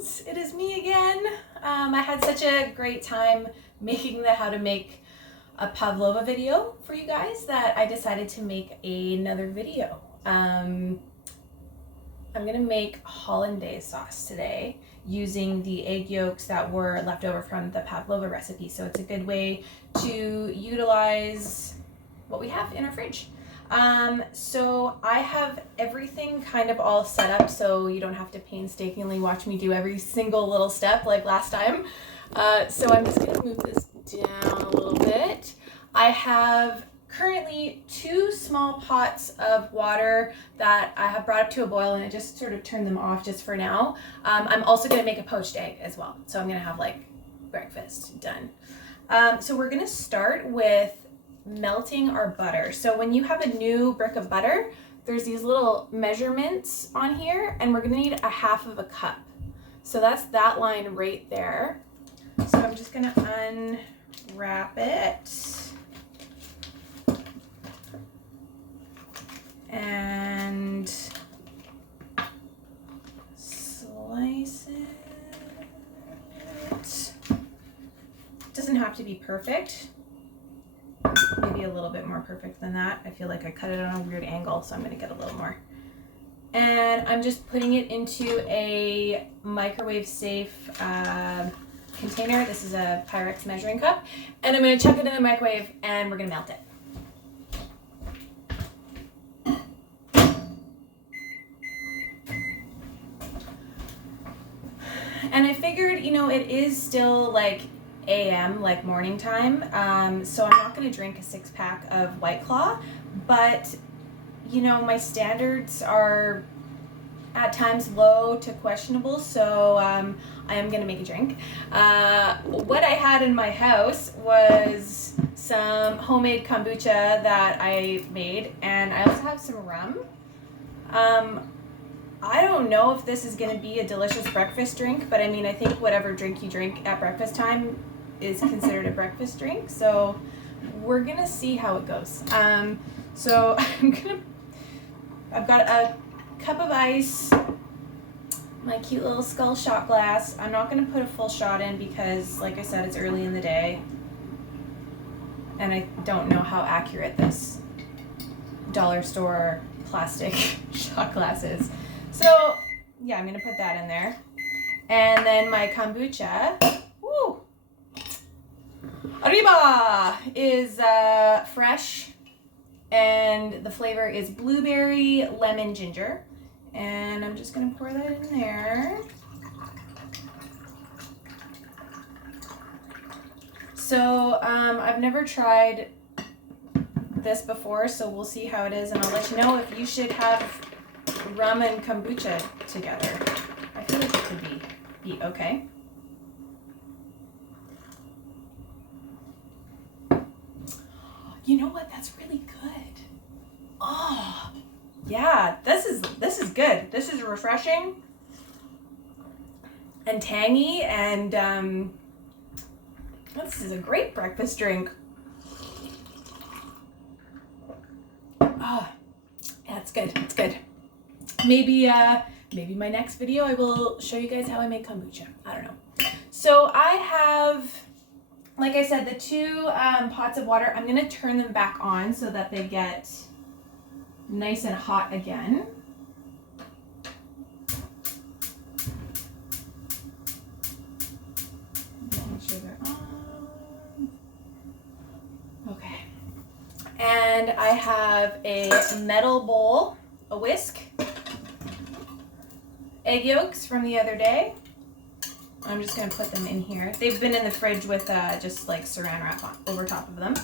friends, it is me again. I had such a great time making the how to make a pavlova video for you guys that I decided to make another video. I'm gonna make hollandaise sauce today using the egg yolks that were left over from the pavlova recipe. So it's a good way to utilize what we have in our fridge. So I have everything kind of all set up so you don't have to painstakingly watch me do every single little step like last time. So I'm just gonna move this down a little bit. I have currently 2 small pots of water that I have brought up to a boil, and I just sort of turned them off just for now. I'm also gonna make a poached egg as well. So I'm gonna have like breakfast done. So we're gonna start with melting our butter. So when you have a new brick of butter, there's these little measurements on here, and we're gonna need 1/2 of a cup. So that's that line right there. So I'm just gonna unwrap it and slice it. Doesn't have to be perfect. Maybe a little bit more perfect than that. I feel like I cut it on a weird angle, so I'm gonna get a little more. And I'm just putting it into a microwave safe container. This is a Pyrex measuring cup. And I'm gonna chuck it in the microwave and we're gonna melt it. And I figured, you know, it is still like AM, like morning time, so I'm not going to drink a 6-pack of White Claw, but you know, my standards are at times low to questionable, so I am going to make a drink. What I had in my house was some homemade kombucha that I made, and I also have some rum. I don't know if this is going to be a delicious breakfast drink, but I mean, I think whatever drink you drink at breakfast time is considered a breakfast drink, so we're gonna see how it goes. So I've got a cup of ice, my cute little skull shot glass. I'm not gonna put a full shot in because, like I said, it's early in the day, and I don't know how accurate this dollar store plastic shot glass is. So yeah, I'm gonna put that in there, and then my kombucha. Woo! Arriba is fresh, and the flavor is blueberry, lemon, ginger, and I'm just gonna pour that in there. So I've never tried this before, so we'll see how it is, and I'll let you know if you should have rum and kombucha together. I feel like it could be okay. You know what? That's really good. Oh, yeah. This is good. This is refreshing and tangy, and this is a great breakfast drink. Oh, yeah, it's good. It's good. Maybe my next video I will show you guys how I make kombucha. I don't know. So I have, like I said, the 2 pots of water. I'm gonna turn them back on so that they get nice and hot again. Making sure they're on. Okay. And I have a metal bowl, a whisk, egg yolks from the other day. I'm just gonna put them in here. They've been in the fridge with just like saran wrap on, over top of them.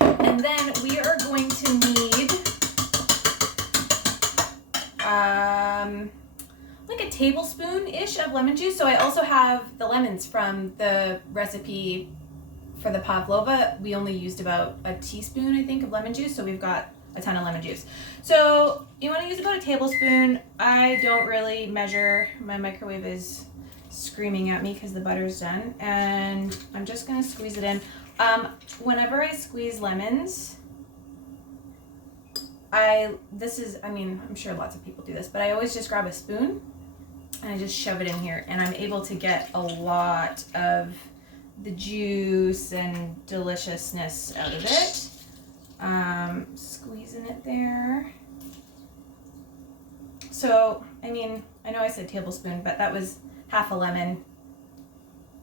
And then we are going to need like a tablespoon-ish of lemon juice. So I also have the lemons from the recipe for the pavlova. We only used about a teaspoon, I think, of lemon juice, so we've got a ton of lemon juice. So you want to use about a tablespoon. I don't really measure. My microwave is screaming at me because the butter's done, and I'm just gonna squeeze it in. Whenever I squeeze lemons, I'm sure lots of people do this, but I always just grab a spoon and I just shove it in here, and I'm able to get a lot of the juice and deliciousness out of it. Squeezing it there. So, I mean, I know I said tablespoon, but that was half a lemon.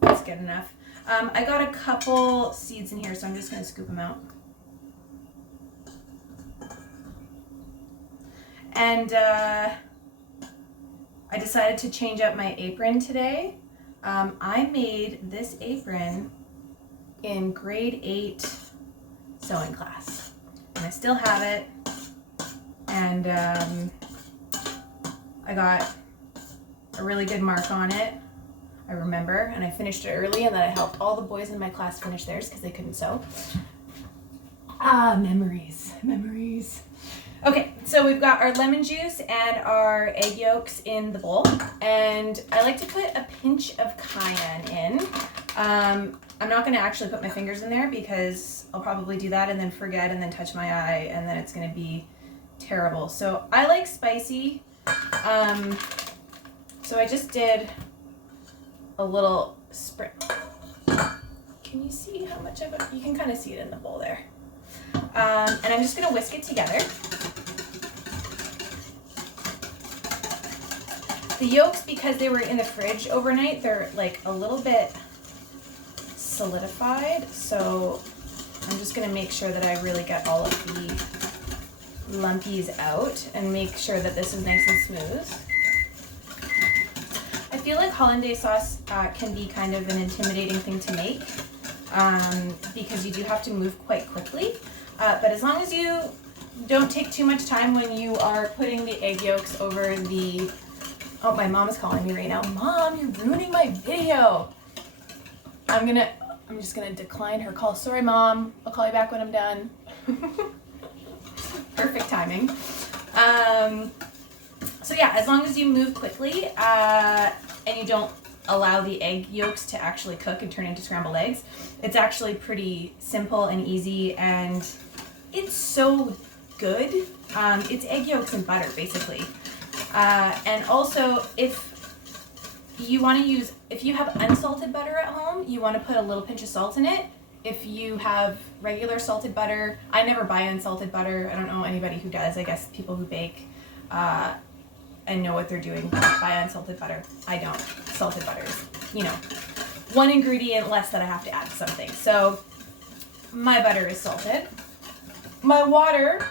That's good enough. I got a couple seeds in here, so I'm just going to scoop them out. And I decided to change up my apron today. I made this apron in grade 8 sewing class, and I still have it. And I got a really good mark on it, I remember, and I finished it early, and then I helped all the boys in my class finish theirs because they couldn't sew. Ah, memories. Okay, so we've got our lemon juice and our egg yolks in the bowl, and I like to put a pinch of cayenne in. I'm not going to actually put my fingers in there because I'll probably do that and then forget and then touch my eye, and then it's going to be terrible. So I like spicy, so I just did a little spritz. Can you see how much of it? You can kind of see it in the bowl there. And I'm just going to whisk it together. The yolks, because they were in the fridge overnight, they're like a little bit solidified. So I'm just going to make sure that I really get all of the lumpies out and make sure that this is nice and smooth. I feel like hollandaise sauce can be kind of an intimidating thing to make because you do have to move quite quickly. But as long as you don't take too much time when you are putting the egg yolks over the... Oh, my mom is calling me right now. Mom, you're ruining my video. I'm just gonna decline her call. Sorry, Mom. I'll call you back when I'm done. Perfect timing. So yeah, as long as you move quickly and you don't allow the egg yolks to actually cook and turn into scrambled eggs, it's actually pretty simple and easy, and it's so good. It's egg yolks and butter, basically. And also, if you have unsalted butter at home, you want to put a little pinch of salt in it. If you have regular salted butter, I never buy unsalted butter. I don't know anybody who does. I guess people who bake and know what they're doing buy unsalted butter. I don't. Salted butter is, one ingredient less that I have to add to something. So my butter is salted. My water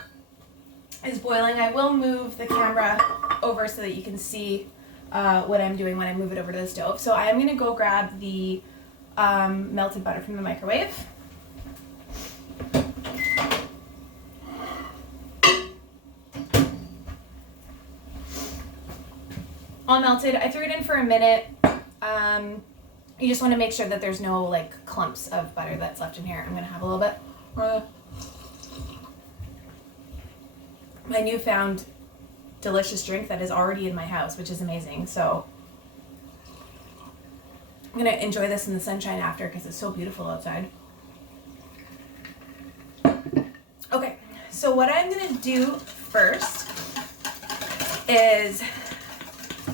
is boiling. I will move the camera over so that you can see what I'm doing when I move it over to the stove. So I am going to go grab the melted butter from the microwave. All melted. I threw it in for a minute. You just want to make sure that there's no like clumps of butter that's left in here. I'm going to have a little bit. My newfound delicious drink that is already in my house, which is amazing. So I'm going to enjoy this in the sunshine after because it's so beautiful outside. Okay, so what I'm going to do first is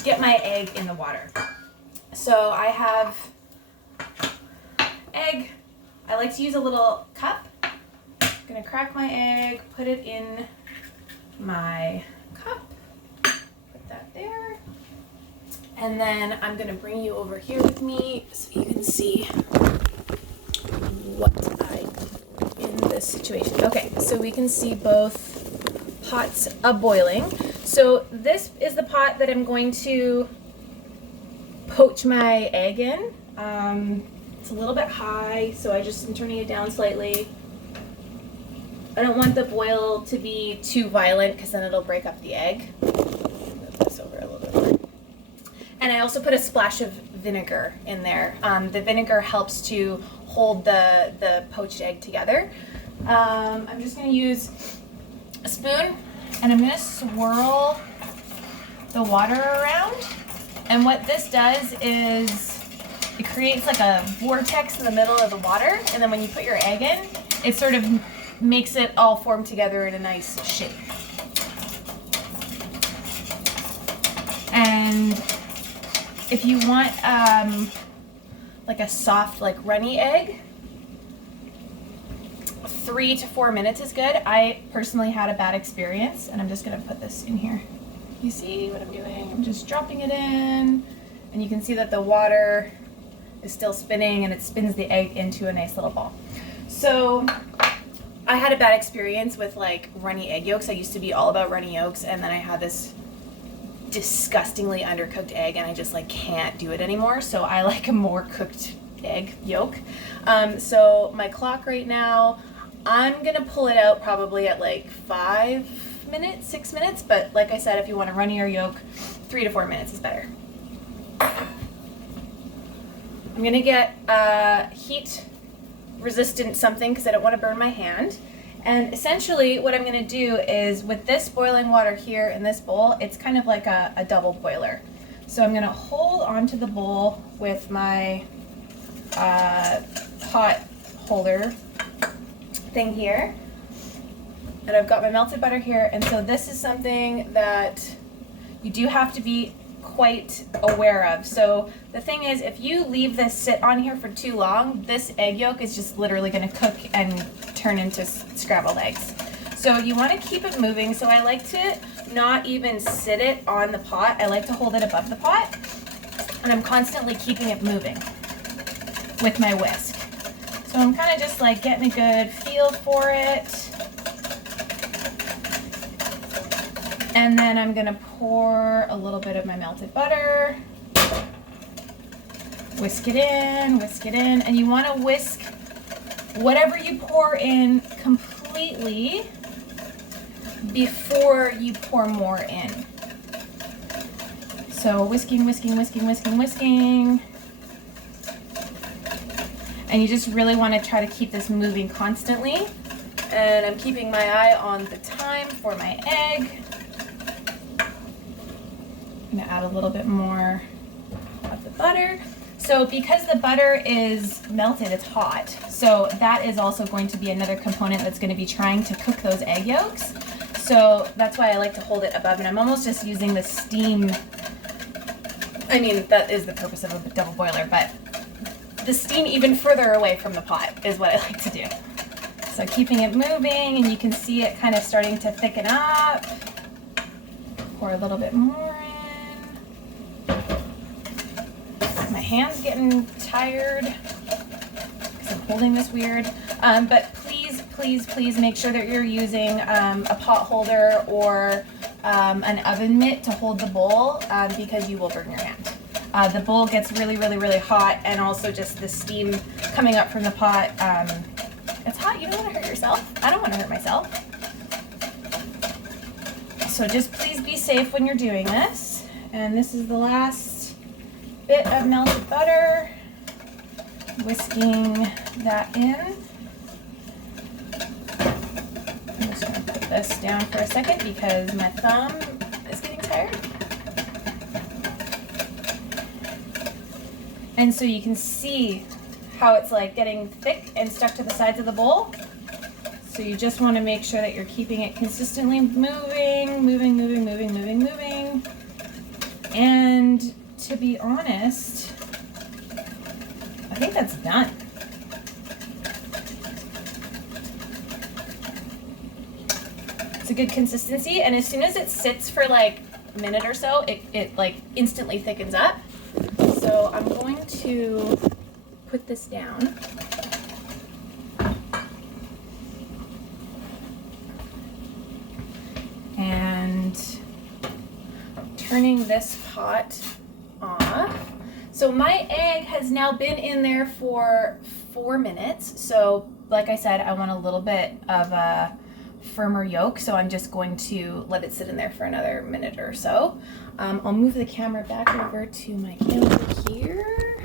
get my egg in the water. So I have egg. I like to use a little cup. I'm going to crack my egg, put it in my cup, put that there, and then I'm going to bring you over here with me so you can see what I do in this situation. Okay, so we can see both pots a-boiling. So this is the pot that I'm going to poach my egg in. It's a little bit high, so I just am turning it down slightly. I don't want the boil to be too violent because then it'll break up the egg. Move this over a little bit more. And I also put a splash of vinegar in there. The vinegar helps to hold the poached egg together. I'm just going to use a spoon and I'm going to swirl the water around. And what this does is it creates like a vortex in the middle of the water, and then when you put your egg in, it sort of makes it all form together in a nice shape. And If you want like a soft, like runny egg, 3 to 4 minutes is good. I personally had a bad experience, and I'm just gonna put this in here. You see what I'm doing? I'm just dropping it in, and you can see that the water is still spinning, and it spins the egg into a nice little ball. So I had a bad experience with like runny egg yolks. I used to be all about runny yolks, and then I had this disgustingly undercooked egg, and I just like can't do it anymore. So I like a more cooked egg yolk. So my clock right now, I'm gonna pull it out probably at like 5 minutes, 6 minutes, but like I said, if you want a runnier yolk, 3 to 4 minutes is better. I'm gonna get heat resistant something because I don't want to burn my hand. And essentially what I'm going to do is, with this boiling water here in this bowl, it's kind of like a double boiler. So I'm going to hold onto the bowl with my pot holder thing here. And I've got my melted butter here. And so this is something that you do have to be quite aware of. So the thing is, if you leave this sit on here for too long, this egg yolk is just literally going to cook and turn into scrambled eggs. So you want to keep it moving. So I like to not even sit it on the pot. I like to hold it above the pot, and I'm constantly keeping it moving with my whisk. So I'm kind of just like getting a good feel for it. And then I'm gonna pour a little bit of my melted butter, whisk it in, and you wanna whisk whatever you pour in completely before you pour more in. So whisking. And you just really wanna try to keep this moving constantly. And I'm keeping my eye on the time for my egg. I'm gonna add a little bit more of the butter. So because the butter is melted, it's hot. So that is also going to be another component that's gonna be trying to cook those egg yolks. So that's why I like to hold it above, and I'm almost just using the steam. I mean, that is the purpose of a double boiler, but the steam even further away from the pot is what I like to do. So keeping it moving, and you can see it kind of starting to thicken up. Pour a little bit more in. My hand's getting tired because I'm holding this weird. But please make sure that you're using a pot holder or an oven mitt to hold the bowl because you will burn your hand. The bowl gets really hot, and also just the steam coming up from the pot. It's hot. You don't want to hurt yourself. I don't want to hurt myself. So just please be safe when you're doing this. And this is the last bit of melted butter, whisking that in. I'm just going to put this down for a second because my thumb is getting tired. And so you can see how it's like getting thick and stuck to the sides of the bowl. So you just want to make sure that you're keeping it consistently moving. And to be honest, I think that's done. It's a good consistency, and as soon as it sits for like a minute or so, it like instantly thickens up. So I'm going to put this down. And turning this pot off. So my egg has now been in there for 4 minutes. So like I said, I want a little bit of a firmer yolk, so I'm just going to let it sit in there for another minute or so. I'll move the camera back over to my camera here.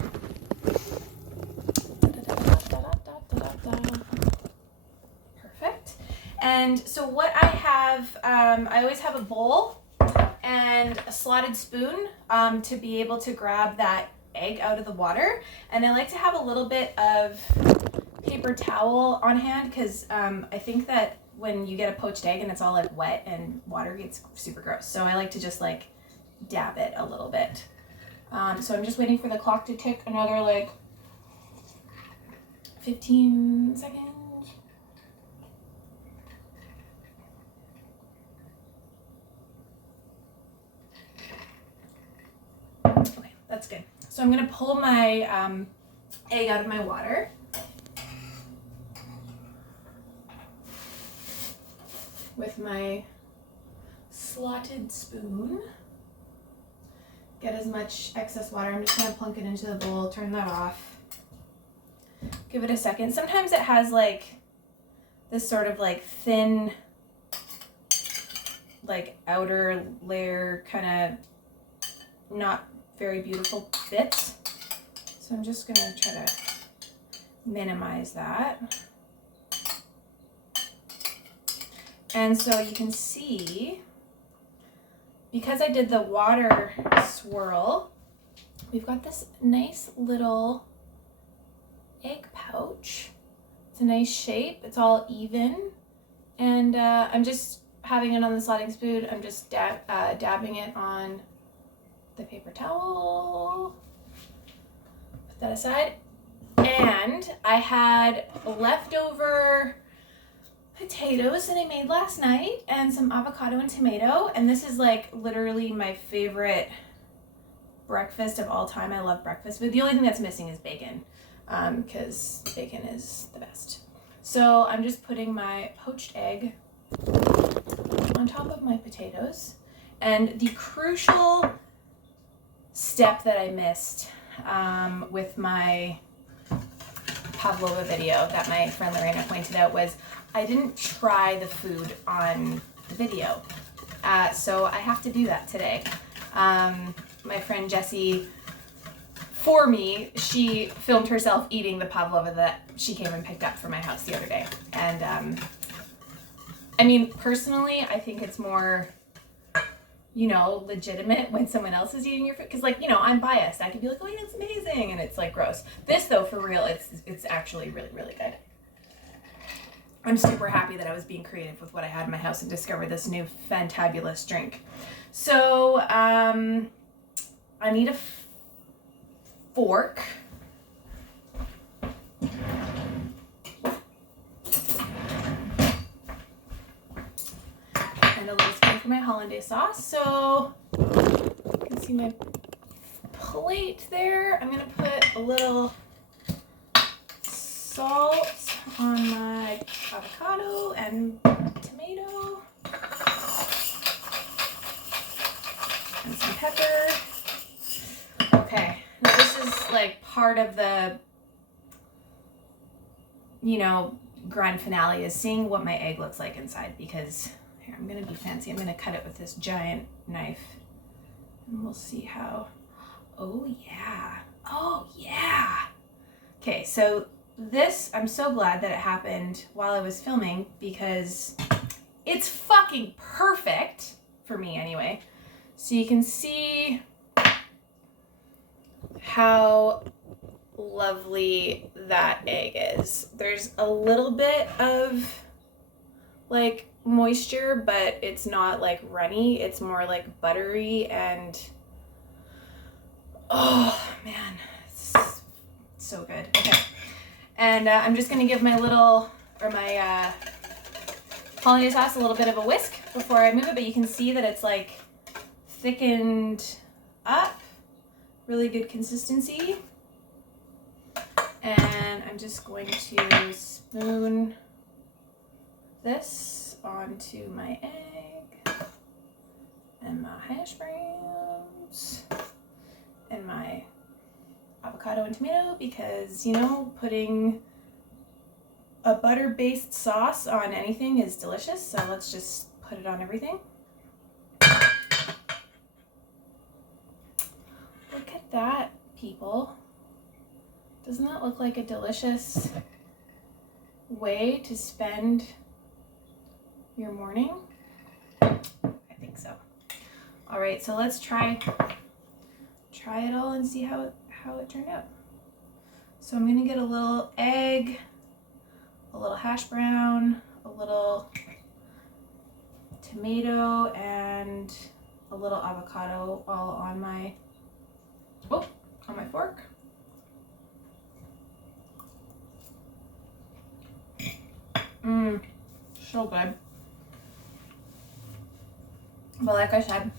Perfect. And so what I have, I always have a bowl and a slotted spoon to be able to grab that egg out of the water. And I like to have a little bit of paper towel on hand because I think that when you get a poached egg and it's all like wet and water gets super gross. So I like to just like dab it a little bit. So I'm just waiting for the clock to tick another like 15 seconds. Okay, that's good. So I'm gonna pull my egg out of my water. With my slotted spoon. Get as much excess water. I'm just gonna plunk it into the bowl, turn that off. Give it a second. Sometimes it has like this sort of like thin, like outer layer, kind of not very beautiful bits. So I'm just gonna try to minimize that. And so you can see, because I did the water swirl, we've got this nice little egg pouch. It's a nice shape. It's all even. And I'm just having it on the slotting spoon. I'm just dabbing it on the paper towel. Put that aside. And I had leftover potatoes that I made last night and some avocado and tomato, and this is like literally my favorite breakfast of all time. I love breakfast food. The only thing that's missing is bacon, because bacon is the best. So I'm just putting my poached egg on top of my potatoes, and the crucial step that I missed with my pavlova video that my friend Lorena pointed out was I didn't try the food on the video. So I have to do that today. My friend Jessie, for me, she filmed herself eating the pavlova that she came and picked up from my house the other day. And I mean, personally, I think it's more, you know, legitimate when someone else is eating your food. Because, like, you know, I'm biased. I could be like, oh, yeah, it's amazing. And it's, like, gross. This, though, for real, it's actually really, really good. I'm super happy that I was being creative with what I had in my house and discovered this new fantabulous drink. So, I need a fork. And a little spoon for my hollandaise sauce. So, you can see my plate there. I'm going to put a little salt on my avocado and tomato. And some pepper. Okay, now this is like part of the, you know, grand finale is seeing what my egg looks like inside, because here, I'm gonna be fancy. I'm gonna cut it with this giant knife and we'll see how, oh yeah, oh yeah. Okay, so this, I'm so glad that it happened while I was filming because it's fucking perfect for me anyway. So you can see how lovely that egg is. There's a little bit of like moisture, but it's not like runny. It's more like buttery and oh man, it's so good. Okay. And I'm just gonna give my hollandaise sauce a little bit of a whisk before I move it, but you can see that it's like thickened up, really good consistency. And I'm just going to spoon this onto my egg and my hash browns and my avocado and tomato, because, you know, putting a butter-based sauce on anything is delicious. So let's just put it on everything. Look at that, people. Doesn't that look like a delicious way to spend your morning? I think so. All right, so let's try it all and see how it turned out. So I'm gonna get a little egg, a little hash brown, a little tomato, and a little avocado all on my Oh, on my fork. So good. But like I said,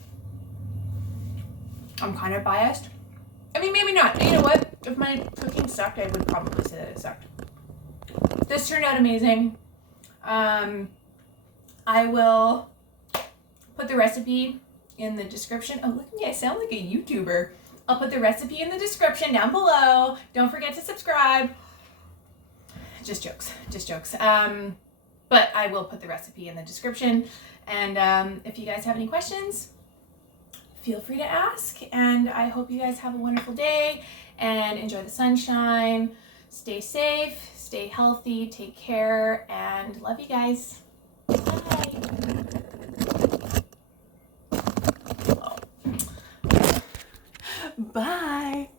I'm kind of biased. I mean, maybe not. You know what? If my cooking sucked, I would probably say that it sucked. This turned out amazing. I will put the recipe in the description. Oh, look at me. I sound like a YouTuber. I'll put the recipe in the description down below. Don't forget to subscribe. Just jokes. Just jokes. But I will put the recipe in the description. And if you guys have any questions, feel free to ask. And I hope you guys have a wonderful day and enjoy the sunshine. Stay safe, stay healthy, take care, and love you guys. Bye. Oh. Bye.